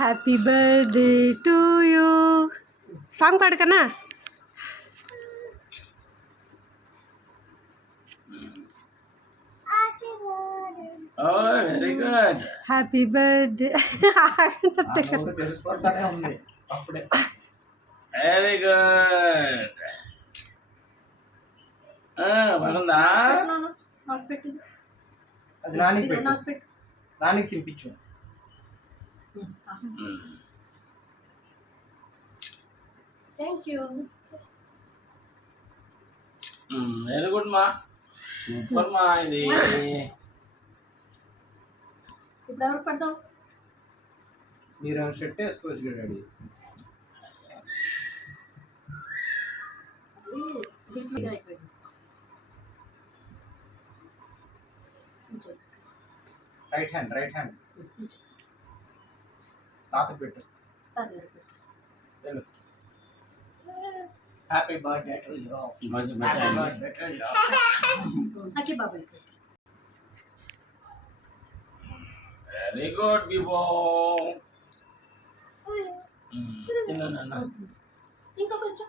Happy birthday to you. Song పాడుకన్నా. Very good. Happy birthday. తెలుసుకుంటానే ఉంది అప్పుడే. Very good. బాగుందా? అది నానికి పెట్టు, నానికి తినిపించు. Thank you. వెరీ గుడ్ మా, సూపర్ మా. ఇది ఇప్పుడు ఎవరు పడదాం? మీరు షర్ట్ వేసుకోవచ్చు కదా daddy. Right hand, right hand తాత పెట్టు. Happy birthday to you. కొంచెం హ్యాపీ పెట్టండి. Birthday to you. ఓకే బాబాయ్. వెరీ గుడ్ బిబో. తిన్నాను. ఇంకా కొంచెం